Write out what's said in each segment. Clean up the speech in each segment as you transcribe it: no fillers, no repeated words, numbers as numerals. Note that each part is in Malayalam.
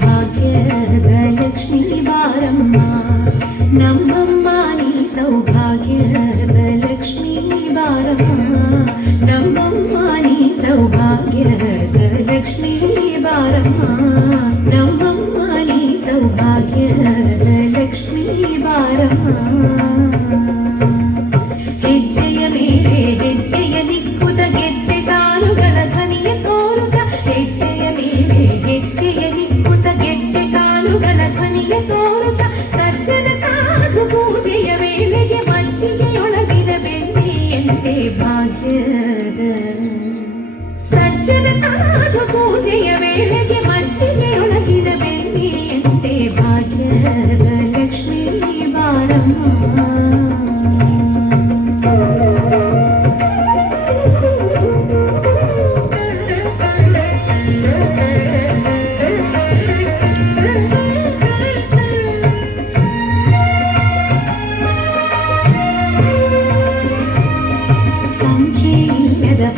ಭಾಗ್ಯದ ಲಕ್ಷ್ಮೀ ಬಾರಮ್ಮ ನಮ್ಮಮ್ಮ ನೀ ಸೌಭಾಗ್ಯದ ಲಕ್ಷ್ಮೀ ಬಾರಮ್ಮ ನಮ್ಮಮ್ಮ ನೀ ಸೌಭಾಗ್ಯದ ಲಕ್ಷ್ಮೀ ಬಾರಮ್ಮ ನಮ್ಮಮ್ಮ ನೀ ಸೌಭಾಗ್ಯದ ಲಕ್ಷ್ಮೀ ಬಾರಮ್ಮ ಹೆಜ್ಜೆಯ ಮೇಲೆ ಹೆಜ್ಜೆಯ ನಿಕ್ಕುದ ಗೆಜ್ಜೆ ಕಾಲುಗಳ ಧ್ವನಿಯ ತೋರುತ್ತ ಹೆಜ್ಜೆಯ ಮೇಲೆ ಹೆಜ್ಜೆಯ ನಿಕ್ಕುತ ಗೆಜ್ಜೆ ಕಾಲುಗಳ ಧ್ವನಿಯ ತೋರುತ್ತ ಸಜ್ಜನ ಸಾಧು ಪೂಜೆಯ ವೇಳೆಗೆ ಮಜ್ಜಿಗೆಯೊಳಗಿನ ಬೆಣ್ಣೆಯಂತೆ ಭಾಗ್ಯದ ಸಜ್ಜನ ಸಾಧು ಪೂಜೆಯ ವೇಳೆಗೆ ಮಜ್ಜಿಗೆಯೊಳಗಿನ ಬೆಣ್ಣೆಯಂತೆ ಭಾಗ್ಯದ ಲಕ್ಷ್ಮೀ ಬಾರಮ್ಮ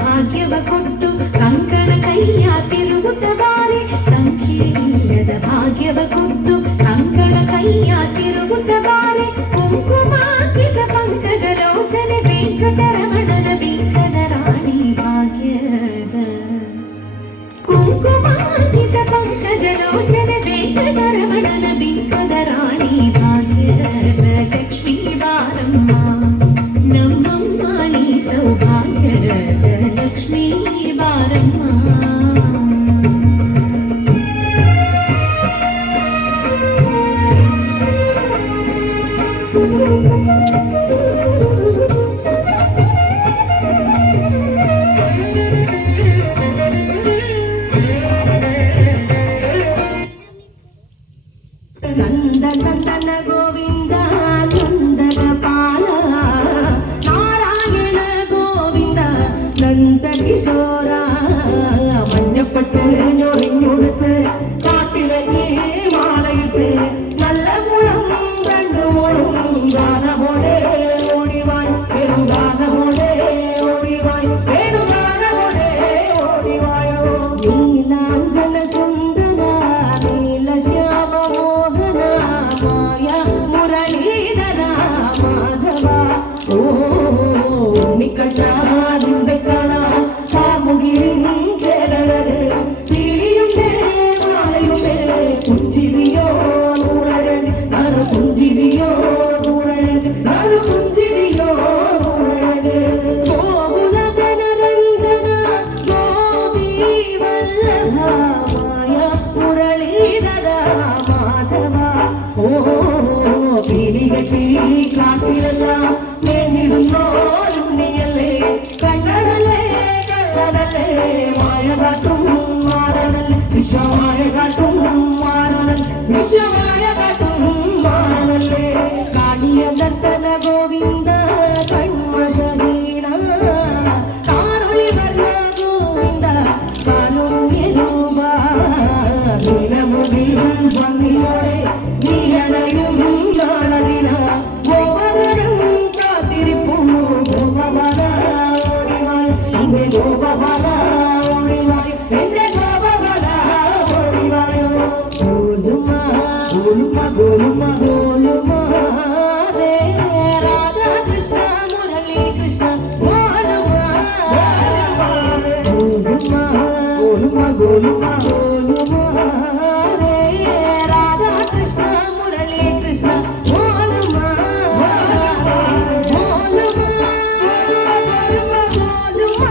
ಭಾಗ್ಯವ ಕೊಟ್ಟು ಕಂಕಣ ಕೈಯ ತಿರುಗುತ್ತ ಬಾರೆ ಸಂಖ್ಯೆಯಿಲ್ಲದ ಭಾಗ್ಯವ ಕೊಟ್ಟು ಕಂಕಣ ಕೈಯ ತಿರುಗುತ್ತ ಬಾರೆ ಕುಂಕುಮಾಂಕಿತ ಪಂಕಜ ಲೋಚನೆ ವೆಂಕಟರಮಣನ ಬಿಂಕದ ರಾಣಿ ಭಾಗ್ಯದ ಕುಂಕುಮಾಂಕಿತ ಪಂಕಜ ಲೋಚನೆ ವೆಂಕಟರಮಣನ ಬಿಂಕದ ರಾಣಿ ಭಾಗ್ಯದ ಲಕ್ಷ್ಮೀ ಬಾರಮ್ಮ ನಮ್ಮಮ್ಮ ನೀ ಸೌಭಾಗ್ಯದ ಲಕ್ಷ್ಮೀ ಬಾರಮ್ಮ ನಂದ ನಂದನ ಗೋವಿಂದ ನಂದನ ಪಾಲ നാരായണ ഗോവിന്ദ നന്ദ കിശോര മഞ്ഞപ്പെട്ട് ഞൊറിഞ്ഞുടുത്ത് കാട്ടിലങ്ങി മാലയിട്ട് നല്ല മുളം രണ്ടു മുളം ഗാനമോടെ ഓടിവായ് വേണുഗാനമോടെ ഓടിവായ് വേണുഗാനമോടെ ഓടിവായോ നീലാഞ്ജന സുന്ദര നീലശ്യാമ മോഹന മായ മുരളീധര മാധവ ഓ നിക്കട്ടാതിന്റെ കാണാ സാമുകിരിൻ ചേലഴക് തീയുണ്ട് മാലയുണ്ട് പുഞ്ചിരിയോ നൂറഴക് നാല് പുഞ്ചിരിയോ നൂറഴക് നാല് പുഞ്ചിരിയോ നൂറഴക് ഗോകുല ജനരഞ്ജന ഗോപി വല്ലഭ മായ മുരളീധര മാധവ ഓ പീലികെട്ടി കാട്ടിലെല്ലാം മേഞ്ഞിടുന്നോരുണ്ണിയല്ലേ കണ്ണനല്ലേ കള്ളനല്ലേ മായ കാട്ടും മാറനല്ലേ വിശ്വമായ കാട്ടും മാറനൽ വിശ്വമായ കാട്ടും മാറനല്ലേ കാളിയ ദത്തന ഗോവിന്ദ കൺവശഹീന കാരുളി വർണ്ണ ഗോവിന്ദ കാലുണ്യരൂപ നീലമുടിൽ ഭംഗിയോടെ നീയണയും നാളദിന ഗോപവനം കാത്തിരിപ്പൂ ഗോപവന ഓടിവായ് എന്റെ ഗോപവന ഓടിവായ് എന്റെ ഗോപവന ഓടിവായോ ഗോലുമ ഗോലുമ ഗോലുമ ഗോലുമ രേ രാധാ കൃഷ്ണ മുരളി കൃഷ്ണ ഗോലുമ ഗോലുമ ഗോലുമ ഗോലുമ ഗോലുമ രേ രാധാ കൃഷ്ണ മുരളി കൃഷ്ണ ഗോലുമ ഗോലുമ ഗോലുമ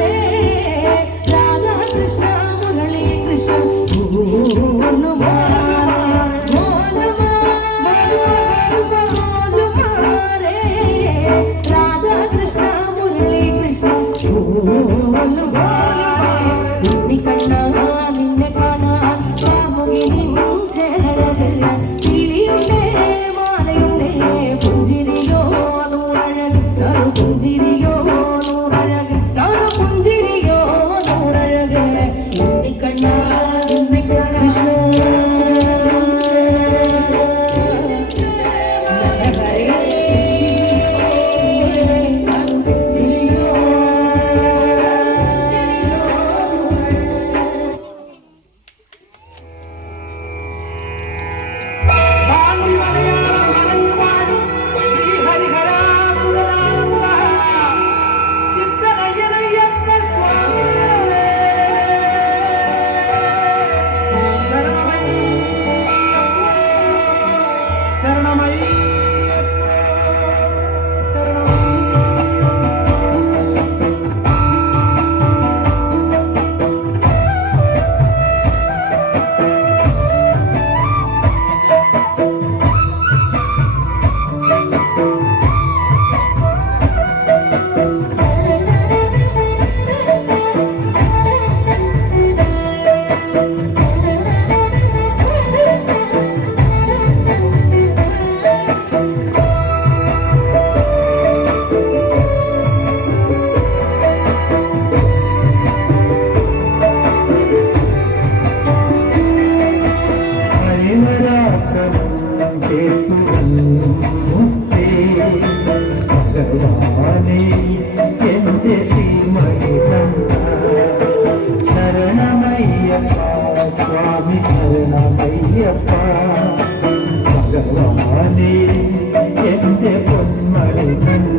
രേ രാധാ കൃഷ്ണ മുരളി കൃഷ്ണ ഗോലുമ സ്വാമി ശരണമയ്യപ്പ ഭഗവാനേ എന്റെ പൊന്മണി